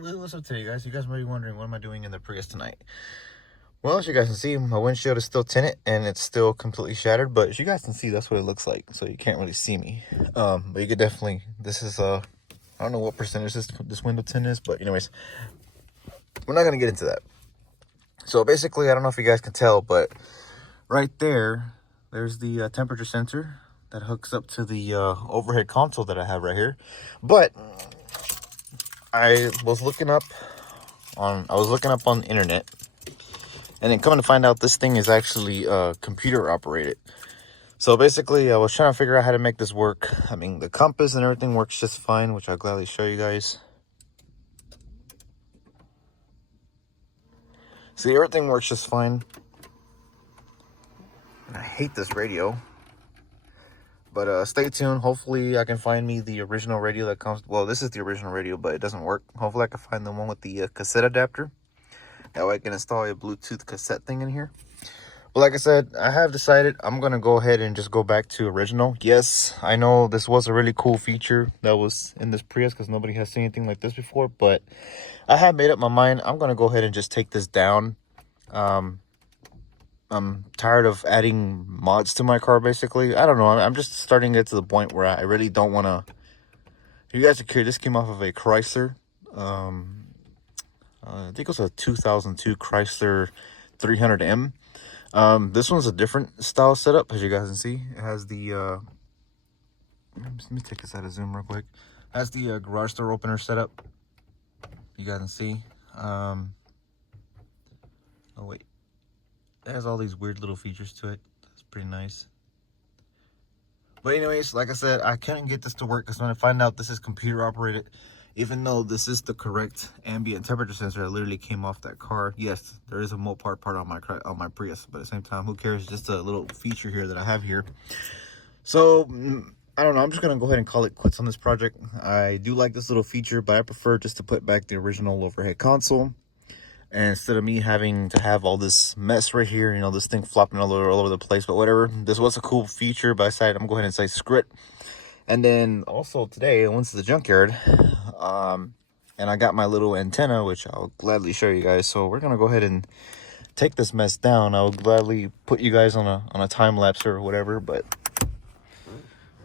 What's up today, guys? You guys might be wondering, what am I doing in the Prius tonight? Well, as you guys can see, my windshield is still tinted and it's still completely shattered, but as you guys can see, that's what it looks like, so you can't really see me. But you could definitely, this is I don't know what percentage this window tint is, but anyways, we're not gonna get into that. So basically, I don't know if you guys can tell, but right there's the temperature sensor that hooks up to the overhead console that I have right here. But I was looking up on the internet, and then coming to find out, this thing is actually computer operated. So basically, I was trying to figure out how to make this work. I mean, the compass and everything works just fine, which I'll gladly show you guys. See, everything works just fine. And I hate this radio. But stay tuned. Hopefully, I can find me the original radio that comes... Well, this is the original radio, but it doesn't work. Hopefully, I can find the one with the cassette adapter. That way, I can install a Bluetooth cassette thing in here. But like I said, I have decided I'm going to go ahead and just go back to original. Yes, I know this was a really cool feature that was in this Prius because nobody has seen anything like this before. But I have made up my mind. I'm going to go ahead and just take this down. I'm tired of adding mods to my car, basically. I don't know. I'm just starting to get to the point where I really don't want to... If you guys are curious, this came off of a Chrysler. I think it was a 2002 Chrysler 300M. This one's a different style setup, as you guys can see. It has the... let me take this out of zoom real quick. It has the garage door opener setup. You guys can see. Oh, wait. It has all these weird little features to it. That's pretty nice. But anyways, like I said, I couldn't get this to work because when I find out this is computer operated, even though this is the correct ambient temperature sensor that literally came off that car. Yes, there is a Mopar part on my Prius, but at the same time, who cares? Just a little feature here that I have here. So I don't know. I'm just gonna go ahead and call it quits on this project. I do like this little feature, but I prefer just to put back the original overhead console. And instead of me having to have all this mess right here, you know, this thing flopping all over the place, but whatever. This was a cool feature, but I decided I'm going to go ahead and say screw it. And then also today, I went to the junkyard, and I got my little antenna, which I'll gladly show you guys. So we're going to go ahead and take this mess down. I'll gladly put you guys on a time lapse or whatever, but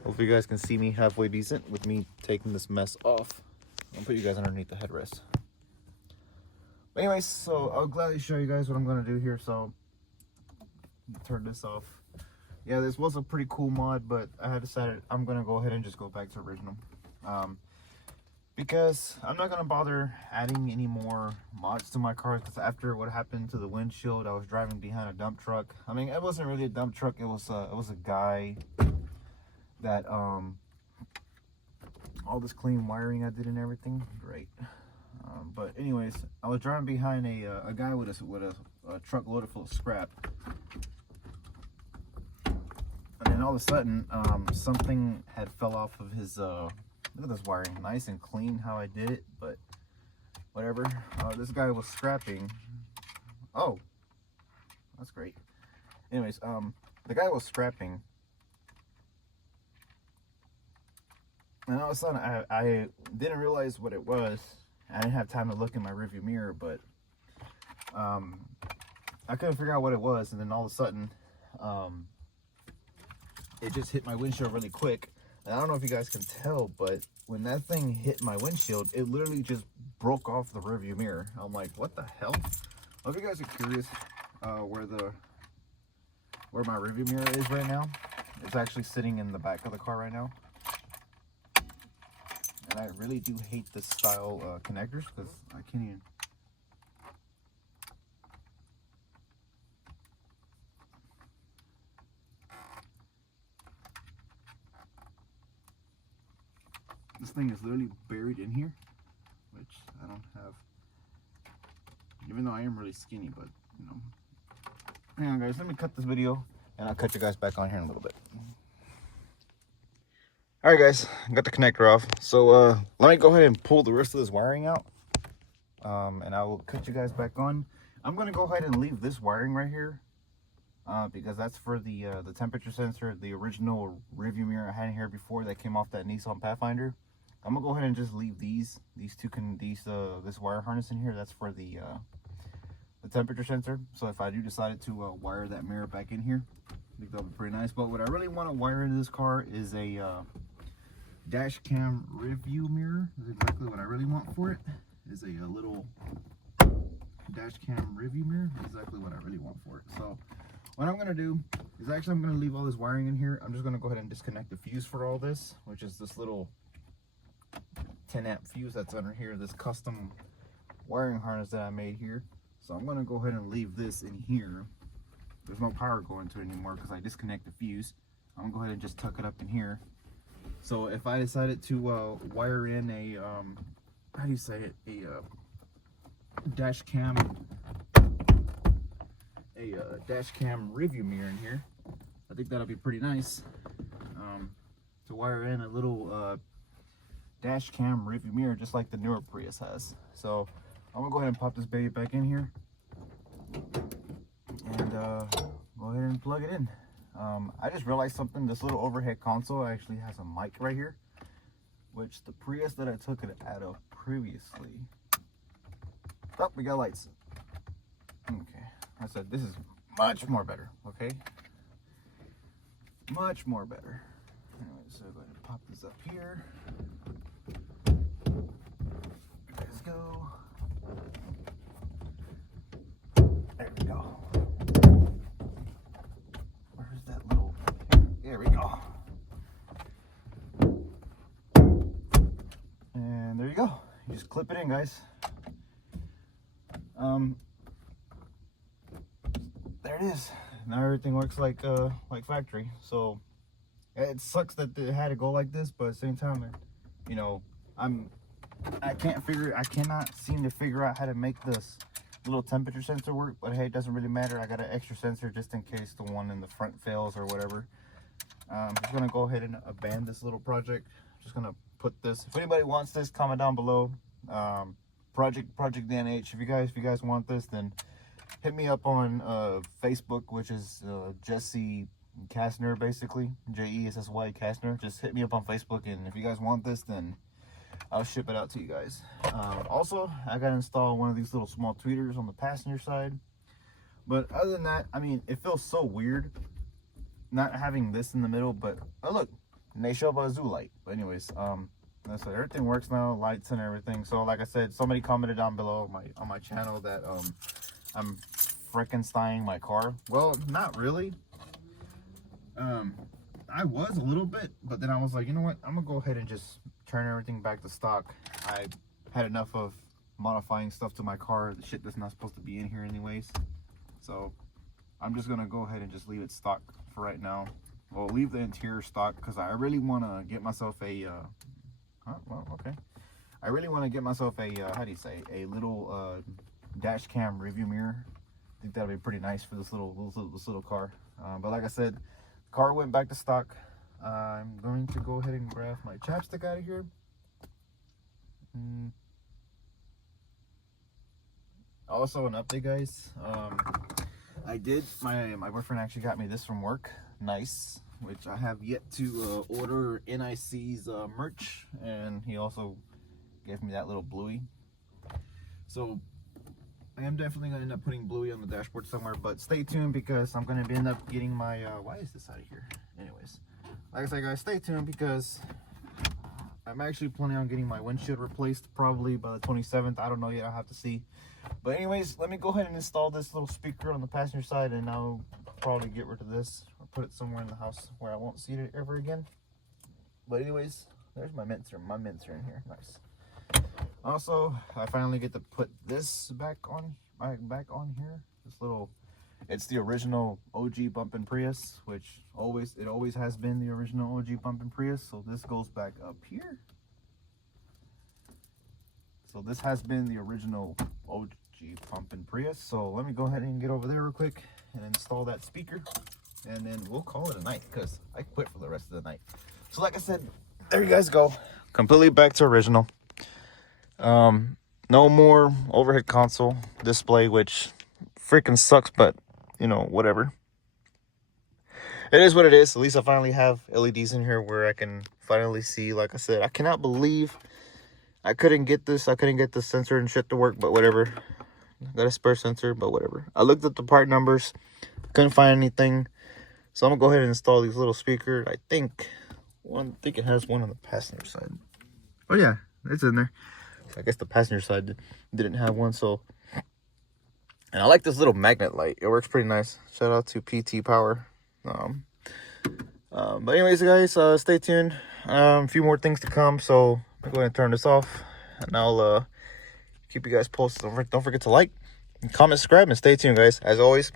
hopefully you guys can see me halfway decent with me taking this mess off. I'll put you guys underneath the headrest. Anyways, so I'll gladly show you guys what I'm going to do here. So turn this off. Yeah, this was a pretty cool mod, but I had decided I'm going to go ahead and just go back to original. Because I'm not going to bother adding any more mods to my car, because after what happened to the windshield, I was driving behind a dump truck. I mean, it wasn't really a dump truck. It was a guy that all this clean wiring I did and everything. Great. But anyways, I was driving behind a guy with a truck loaded full of scrap, and then all of a sudden, something had fell off of his. Look at this wiring, nice and clean how I did it, but whatever. This guy was scrapping. Oh, that's great. Anyways, the guy was scrapping, and all of a sudden, I didn't realize what it was. I didn't have time to look in my rearview mirror, but I couldn't figure out what it was, and then all of a sudden, it just hit my windshield really quick. And I don't know if you guys can tell, but when that thing hit my windshield, it literally just broke off the rearview mirror. I'm like, what the hell? If you guys are curious where my rearview mirror is right now, it's actually sitting in the back of the car right now. And I really do hate this style connectors, because I can't even... This thing is literally buried in here, which I don't have, even though I am really skinny, but, you know. Hang on, guys, let me cut this video, and I'll cut you guys back on here in a little bit. All right, guys, got the connector off. So let me go ahead and pull the rest of this wiring out, and I will cut you guys back on. I'm going to go ahead and leave this wiring right here, because that's for the temperature sensor, the original rearview mirror I had in here before that came off that Nissan Pathfinder. I'm gonna go ahead and just leave these this wire harness in here. That's for the temperature sensor. So if I do decide to wire that mirror back in here, I think that'll be pretty nice. But what I really want to wire into this car is a dash cam review mirror. That's exactly what I really want for it. Is a little dash cam review mirror. That's exactly what I really want for it. So what I'm gonna do is actually I'm gonna leave all this wiring in here. I'm just gonna go ahead and disconnect the fuse for all this, which is this little 10 amp fuse that's under here, this custom wiring harness that I made here. So I'm gonna go ahead and leave this in here. There's no power going to it anymore because I disconnect the fuse. I'm gonna go ahead and just tuck it up in here. So if I decided to wire in a how do you say it, a dash cam review mirror in here, I think that'll be pretty nice to wire in a little dash cam review mirror just like the newer Prius has. So I'm gonna go ahead and pop this baby back in here and go ahead and plug it in. I just realized something. This little overhead console actually has a mic right here, which the Prius that I took it out of previously. Oh, we got lights. Okay, I said this is much more better. Okay, much more better. Anyway, so go ahead and pop this up here. Let's go. There we go. Where's that little? There we go. And there you go. You just clip it in, guys. There it is. Now everything works like factory. So it sucks that it had to go like this, but at the same time, you know, I cannot seem to figure out how to make this little temperature sensor work. But hey, it doesn't really matter. I got an extra sensor just in case the one in the front fails or whatever. I'm just gonna go ahead and abandon this little project. Just gonna put this. If anybody wants this, comment down below. Project DNH. If you guys want this, then hit me up on Facebook, which is Jesse Kastner, basically Jessy Kastner. Just hit me up on Facebook, and if you guys want this, then I'll ship it out to you guys. Also, I gotta install one of these little small tweeters on the passenger side. But other than that, I mean, it feels so weird not having this in the middle. But oh look, they show up a zoo light. But anyways, that's it. Everything works now, lights and everything. So like I said, somebody commented down below on my channel that I'm Frankensteining my car. Well, not really. I was a little bit, but then I was like, you know what? I'm gonna go ahead and just turn everything back to stock. I had enough of modifying stuff to my car, the shit that's not supposed to be in here anyways. So I'm just gonna go ahead and just leave it stock for right now. Well, leave the interior stock because I really want to get myself a I really want to get myself a how do you say, a little dash cam review mirror. I think that'll be pretty nice for this little car. But like I said, the car went back to stock. I'm going to go ahead and grab my chapstick out of here. Also, an update, guys. My boyfriend actually got me this from work. Nice. Which I have yet to order NIC's merch, and he also gave me that little bluey. So I am definitely going to end up putting bluey on the dashboard somewhere, but stay tuned because I'm going to end up getting my why is this out of here? Anyways, like I said, guys, stay tuned because I'm actually planning on getting my windshield replaced probably by the 27th. I don't know yet, I'll have to see. But anyways, let me go ahead and install this little speaker on the passenger side, and I'll probably get rid of this or put it somewhere in the house where I won't see it ever again. But anyways, there's my mints are in here. Nice. Also, I finally get to put this back on here. This little, it's the original OG bumpin' Prius, which it always has been the original OG bumpin' Prius. So this goes back up here. So this has been the original OG bumpin' Prius. So let me go ahead and get over there real quick and install that speaker, and then we'll call it a night because I quit for the rest of the night. So like I said, there you guys go, completely back to original. No more overhead console display, which freaking sucks, but you know, whatever. It is what it is. At least I finally have LEDs in here where I can finally see. Like I said, I cannot believe I couldn't get this. I couldn't get the sensor and shit to work, but whatever. Got a spare sensor, but whatever. I looked at the part numbers, couldn't find anything. So I'm gonna go ahead and install these little speakers. I think it has one on the passenger side. Oh yeah, it's in there. I guess the passenger side didn't have one, so. And I like this little magnet light. It works pretty nice. Shout out to PT Power. But anyways, guys, stay tuned. A few more things to come, so I'm going to turn this off, and I'll keep you guys posted. Don't forget to like, comment, subscribe, and stay tuned, guys. As always,